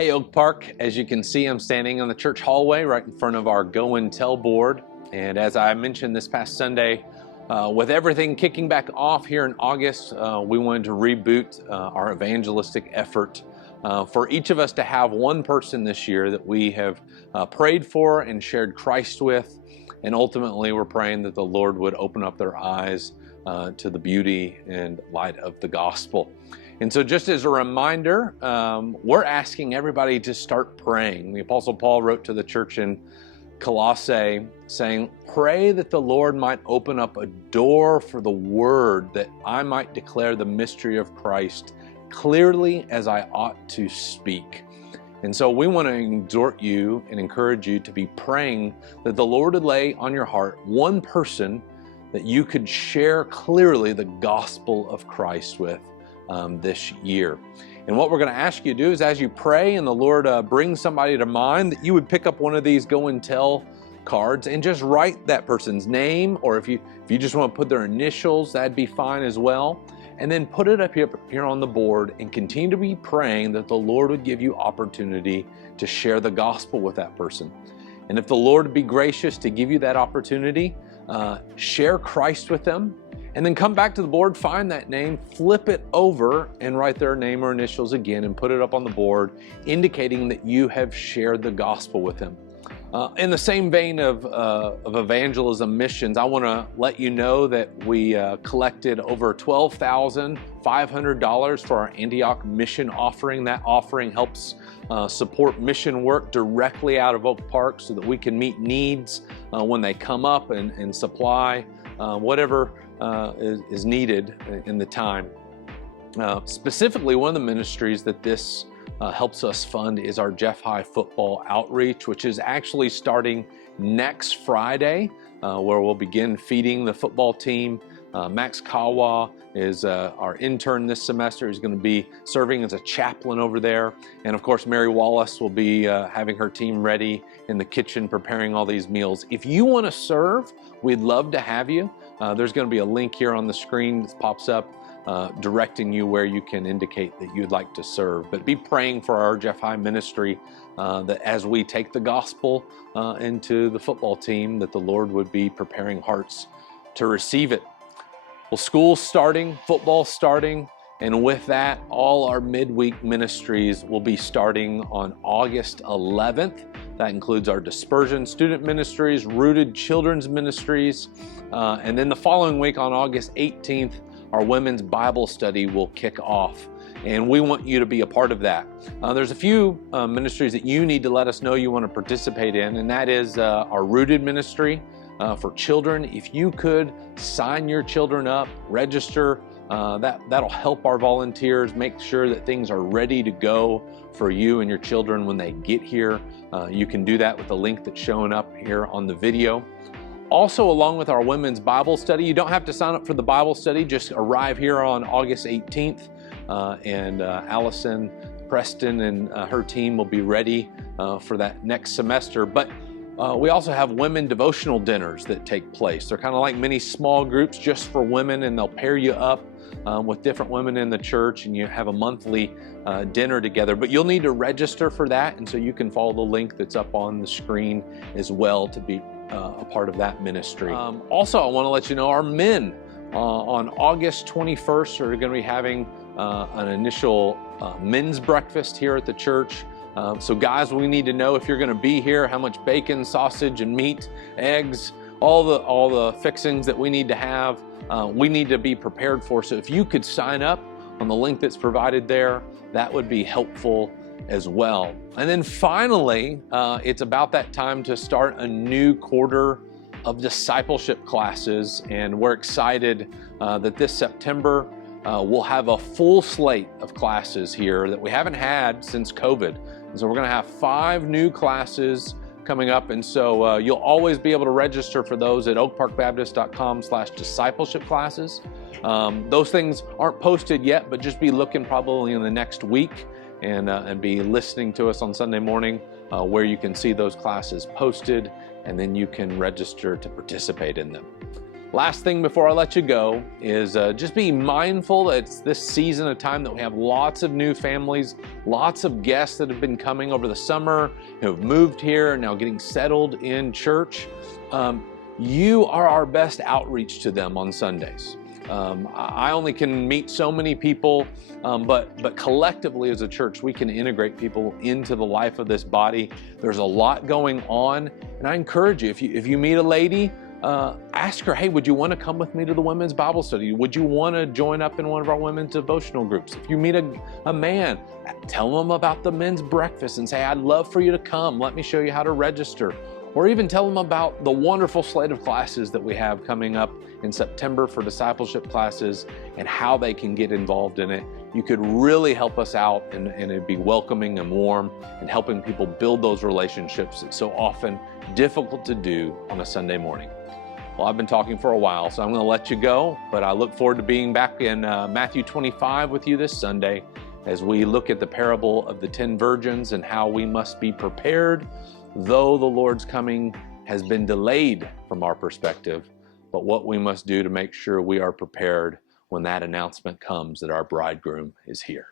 Hey Oak Park, as you can see, I'm standing on the church hallway right in front of our Go and Tell board. And as I mentioned this past Sunday, with everything kicking back off here in August, we wanted to reboot our evangelistic effort for each of us to have one person this year that we have prayed for and shared Christ with. And ultimately, we're praying that the Lord would open up their eyes to the beauty and light of the gospel. And so just as a reminder, we're asking everybody to start praying. The Apostle Paul wrote to the church in Colossae saying, "Pray that the Lord might open up a door for the word, that I might declare the mystery of Christ clearly as I ought to speak." And so we want to exhort you and encourage you to be praying that the Lord would lay on your heart one person that you could share clearly the gospel of Christ with this year. And what we're going to ask you to do is, as you pray and the Lord brings somebody to mind, that you would pick up one of these Go and Tell cards and just write that person's name, or if you just want to put their initials, that'd be fine as well. And then put it up here on the board and continue to be praying that the Lord would give you opportunity to share the gospel with that person. And if the Lord would be gracious to give you that opportunity, share Christ with them, and then come back to the board, find that name, flip it over, and write their name or initials again and put it up on the board, indicating that you have shared the gospel with them. In the same vein of evangelism missions, I want to let you know that we collected over $12,500 for our Antioch mission offering. That offering helps support mission work directly out of Oak Park so that we can meet needs when they come up and supply whatever is needed in the time. Specifically, one of the ministries that this helps us fund is our Jeff High football outreach, which is actually starting next Friday, where we'll begin feeding the football team. Max Kawa is our intern this semester. He's going to be serving as a chaplain over there. And of course, Mary Wallace will be having her team ready in the kitchen preparing all these meals. If you want to serve, we'd love to have you. There's going to be a link here on the screen that pops up directing you where you can indicate that you'd like to serve. But be praying for our Jeff High ministry that as we take the gospel into the football team, that the Lord would be preparing hearts to receive it. Well, school's starting, football's starting, and with that, all our midweek ministries will be starting on August 11th. That includes our Dispersion Student Ministries, Rooted Children's Ministries, and then the following week on August 18th, our Women's Bible Study will kick off. And we want you to be a part of that. There's a few ministries that you need to let us know you want to participate in, and that is our Rooted Ministry for children. If you could sign your children up, register, that'll help our volunteers make sure that things are ready to go for you and your children when they get here. You can do that with the link that's showing up here on the video. Also, along with our Women's Bible Study, you don't have to sign up for the Bible study, just arrive here on August 18th, and Allison Preston and her team will be ready for that next semester. But we also have women devotional dinners that take place. They're kind of like mini small groups just for women, and they'll pair you up with different women in the church, and you have a monthly dinner together. But you'll need to register for that, and so you can follow the link that's up on the screen as well to be a part of that ministry. Also, I want to let you know our men on August 21st are going to be having an initial men's breakfast here at the church. So guys, we need to know if you're going to be here, how much bacon, sausage, and meat, eggs, all the fixings that we need to have, we need to be prepared for. So if you could sign up on the link that's provided there, that would be helpful as well. And then finally, it's about that time to start a new quarter of discipleship classes, and we're excited that this September we'll have a full slate of classes here that we haven't had since COVID. And so we're going to have 5 new classes coming up, and so you'll always be able to register for those at oakparkbaptist.com/discipleship classes. Those things aren't posted yet, but just be looking probably in the next week, and be listening to us on Sunday morning where you can see those classes posted, and then you can register to participate in them. Last thing before I let you go is just be mindful that it's this season of time that we have lots of new families, lots of guests that have been coming over the summer, who have moved here and now getting settled in church. You are our best outreach to them on Sundays. I only can meet so many people, but collectively as a church, we can integrate people into the life of this body. There's a lot going on, and I encourage you, if you meet a lady, ask her, hey, would you want to come with me to the women's Bible study? Would you want to join up in one of our women's devotional groups? If you meet a man, tell them about the men's breakfast and say, I'd love for you to come. Let me show you how to register. Or even tell them about the wonderful slate of classes that we have coming up in September for discipleship classes and how they can get involved in it. You could really help us out, and it'd be welcoming and warm and helping people build those relationships that's so often difficult to do on a Sunday morning. Well, I've been talking for a while, so I'm going to let you go, but I look forward to being back in Matthew 25 with you this Sunday as we look at the parable of the 10 virgins and how we must be prepared, though the Lord's coming has been delayed from our perspective, but what we must do to make sure we are prepared when that announcement comes that our bridegroom is here.